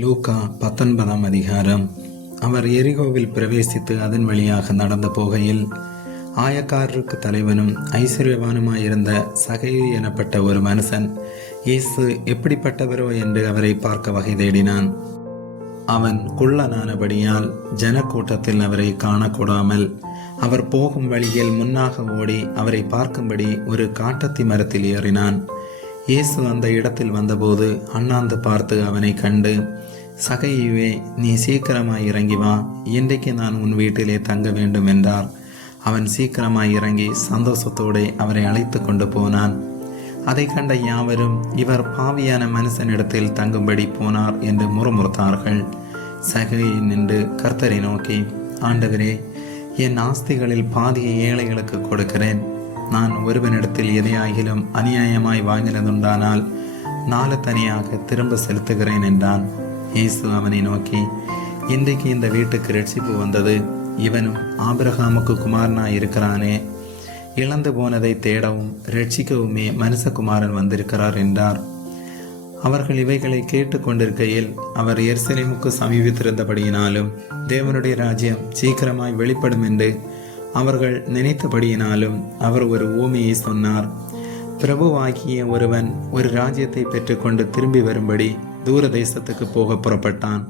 லூக்கா 19 அதிகாரம். அவர் எரிகோவில் பிரவேசித்து அதன் வழியாக நடந்து போகையில் ஆயக்காரருக்கு தலைவனும் ஐஸ்வர்யவானுமாயிருந்த சகையு எனப்பட்ட ஒரு மனுஷன் இயேசு எப்படிப்பட்டவரோ என்று அவரை பார்க்க வகை தேடினான். அவன் குள்ளனானபடியால் ஜனக்கூட்டத்தில் அவரை காணக்கூடாமல் அவர் போகும் வழியில் முன்னாக ஓடி அவரை பார்க்கும்படி ஒரு காட்டத்தி மரத்தில் ஏறினான். இயேசு அந்த இடத்தில் வந்தபோது அண்ணாந்து பார்த்து அவனை கண்டு, சகையுவே, நீ சீக்கிரமாய் இறங்கி வா, இன்றைக்கு நான் உன் வீட்டிலே தங்க வேண்டும் என்றார். அவன் சீக்கிரமாய் இறங்கி சந்தோஷத்தோடு அவரை அழைத்து கொண்டு போனான். அதை கண்ட யாவரும், இவர் பாவியான மனுஷனிடத்தில் தங்கும்படி போனார் என்று முறுமுறுத்தார்கள். சகையை நின்று கர்த்தரை நோக்கி, ஆண்டவரே, என் ஆஸ்திகளில் பாதியை ஏழைகளுக்கு கொடுக்கிறேன். நான் ஒருவனிடத்தில் எதையாகிலும் அநியாயமாய் வாங்கினதுண்டானால் 4 தனியாக திரும்ப செலுத்துகிறேன் என்றான். இயேசு அவனை நோக்கி, இன்றைக்கு இந்த வீட்டுக்கு ரட்சிப்பு வந்தது. இவனும் ஆபிரகாமுக்கு குமாரனாய் இருக்கிறானே. இழந்து போனதை தேடவும் ரட்சிக்கவுமே மனுஷகுமாரன் வந்திருக்கிறார் என்றார். அவர்கள் இவைகளை கேட்டு கொண்டிருக்கையில் அவர் எருசலேமுக்கு சமீபித்திருந்தபடியினாலும் தேவனுடைய ராஜ்யம் சீக்கிரமாய் வெளிப்படும் என்று அவர்கள் நினைத்தபடியினாலும் அவர் ஒரு ஊமையை சொன்னார். பிரபுவாகிய ஒருவன் ஒரு ராஜ்யத்தை பெற்றுக்கொண்டு திரும்பி வரும்படி தூர தேசத்துக்கு போக புறப்பட்டான்.